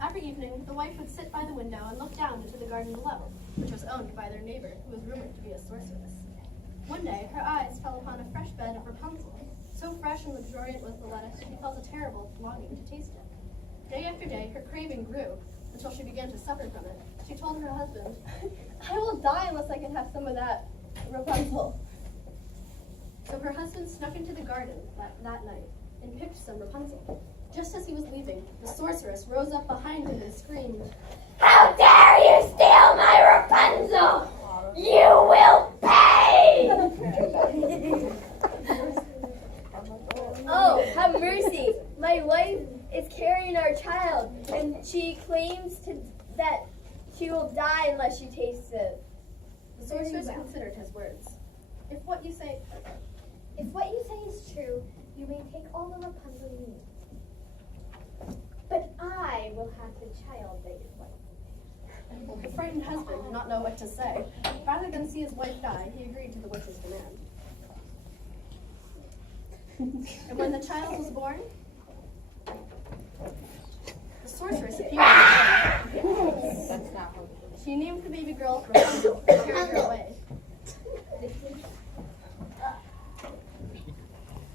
Every evening, the wife would sit by the window and look down into the garden below, which was owned by their neighbor, who was rumored to be a sorceress. One day, her eyes fell upon a fresh bed of Rapunzel. So fresh and luxuriant was the lettuce, she felt a terrible longing to taste it. Day after day, her craving grew, until she began to suffer from it. She told her husband, "I will die unless I can have some of that Rapunzel." So her husband snuck into the garden that night and picked some Rapunzel. Just as he was leaving, the sorceress rose up behind him and screamed, "How dare you steal my Rapunzel! You will pay!" "Oh, have mercy! My wife is carrying our child, and she claims that she will die unless she tastes it." The sorceress considered his words. If what you say is true, you may take all the Rapunzel you need. But I will have the child that your wife. The frightened husband did not know what to say. Rather than see his wife die, he agreed to the witch's demand. And when the child was born, the sorceress appeared in the garden. She named the baby girl Rapunzel and carried her away.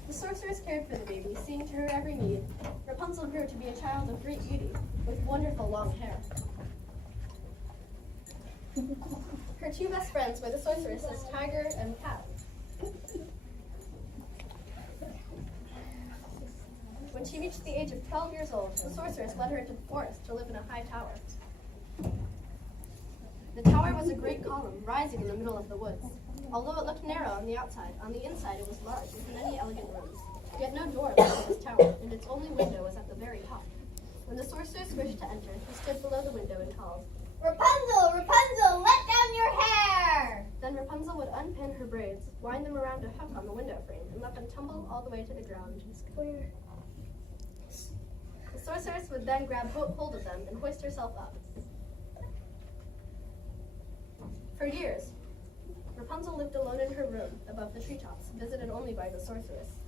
The sorceress cared for the baby, seeing to her every need. Rapunzel grew to be a child of great beauty, with wonderful long hair. Her two best friends were the sorceresses Tiger and Cat. When she reached the age of 12 years old, the sorceress led her into the forest to live in a high tower. The tower was a great column, rising in the middle of the woods. Although it looked narrow on the outside, on the inside it was large, with many elegant rooms. Yet no door led to this tower, and its only window was at the very top. When the sorceress wished to enter, she stood below the window and called, "Rapunzel, Rapunzel, let down your hair!" Then Rapunzel would unpin her braids, wind them around a hook on the window frame, and let them tumble all the way to the ground. The sorceress would then grab hold of them and hoist herself up. For years, Rapunzel lived alone in her room above the treetops, visited only by the sorceress.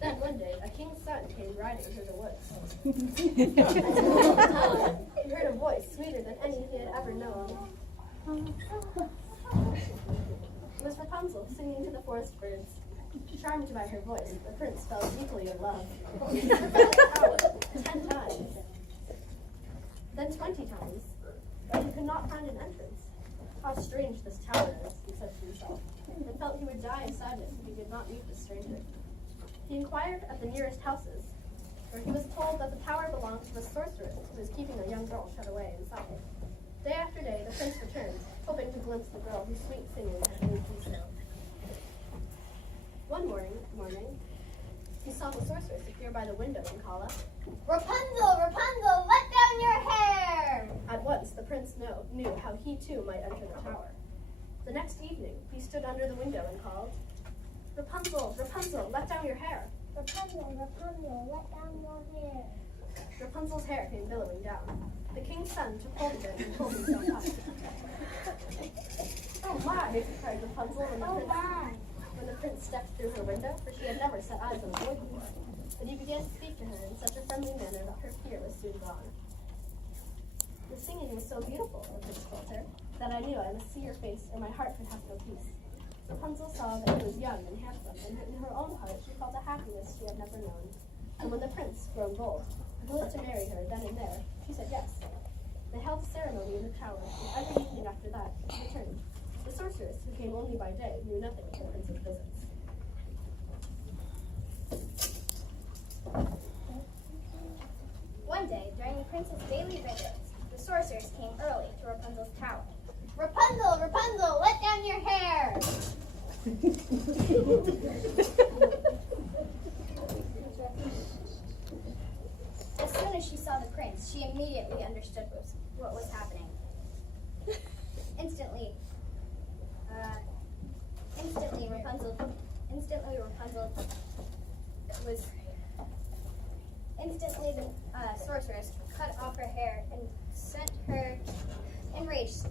Then one day, a king's son came riding through the woods. He heard a voice sweeter than any he had ever known. It was Rapunzel singing to the forest birds. Charmed by her voice, the prince fell deeply in love. He took the tower 10 times, then 20 times, but he could not find an entrance. How strange this tower is, he said to himself, and felt he would die inside it if he did not meet this stranger. He inquired at the nearest houses, where he was told that the tower belonged to the sorceress who was keeping a young girl shut away inside. Day after day, the prince returned, hoping to glimpse the girl whose sweet singing had made him so. One morning, he saw the sorceress appear by the window and call out, "Rapunzel, Rapunzel, let down your hair!" At once, the prince knew how he too might enter the tower. The next evening, he stood under the window and called, "Rapunzel, Rapunzel, let down your hair." Rapunzel, Rapunzel, let down your hair. Rapunzel's hair came billowing down. The king's son took hold of it and pulled himself up. "Oh my!" cried Rapunzel when the prince stepped through her window, for she had never set eyes on a boy before. But he began to speak to her in such a friendly manner that her fear was soon gone. "The singing was so beautiful," the prince told her, "that I knew I must see your face, or my heart could have no peace." Rapunzel saw that he was young and handsome, and in her own heart she felt a happiness she had never known. And when the prince, grown bold, proposed to marry her then and there, she said yes. They held a ceremony in the tower, and every evening after that, he returned. The sorceress, who came only by day, knew nothing of the prince's visits. One day, during the prince's daily visits, the sorceress came early to Rapunzel's tower. "Rapunzel, Rapunzel, let down your hair!" As soon as she saw the prince, she immediately understood what was happening. Instantly, the sorceress cut off her hair and sent her enraged.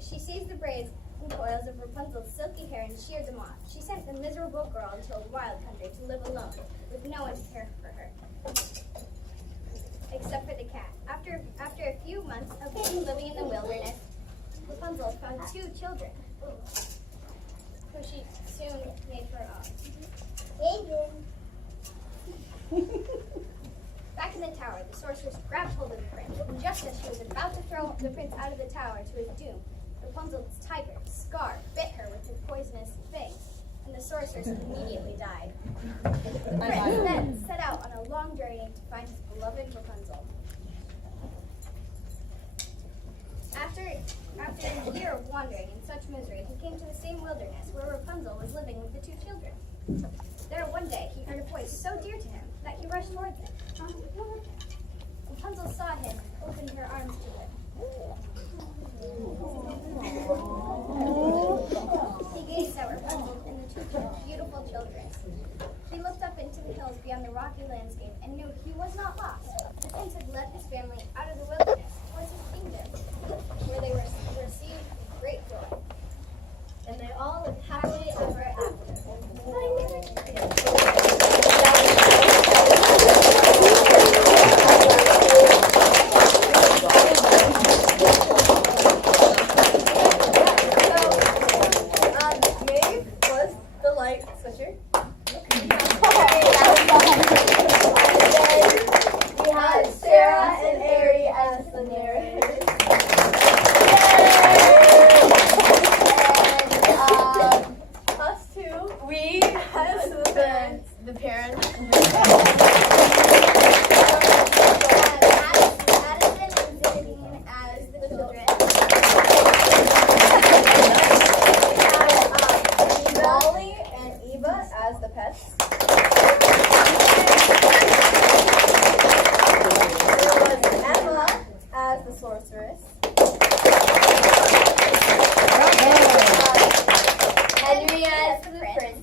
She seized the braids and coils of Rapunzel's silky hair and sheared them off. She sent the miserable girl into a wild country to live alone, with no one to care for her. except for the cat. After a few months of living in the wilderness, Rapunzel found 2 children, who she soon made her own. Back in the tower, the sorceress grabbed hold of the prince, and just as she was about to throw the prince out of the tower to his doom, Rapunzel's tiger, Scar, bit her with his poisonous fangs, and the sorceress immediately died. The prince then set out on a long journey to find his beloved Rapunzel. After a year of wandering in such misery, he came to the same wilderness where Rapunzel was living with the 2 children. There one day, he heard a voice so dear to him that he rushed towards it. Rapunzel saw him and opened her arms to him. He gazed at Rapunzel and the 2 beautiful children. He looked up into the hills beyond the rocky landscape and knew he was not lost. The prince had led his family out of the wilderness towards his kingdom, where they were received with great joy. And they all lived happily ever after. Maeve was the light switcher. We had Sarah and Ari as the narrators. And us two, we as the parents. The parents. Addison and Zinedine as the children. Molly and Eva as the pets. There was Emma as the sorceress. Henry as the prince.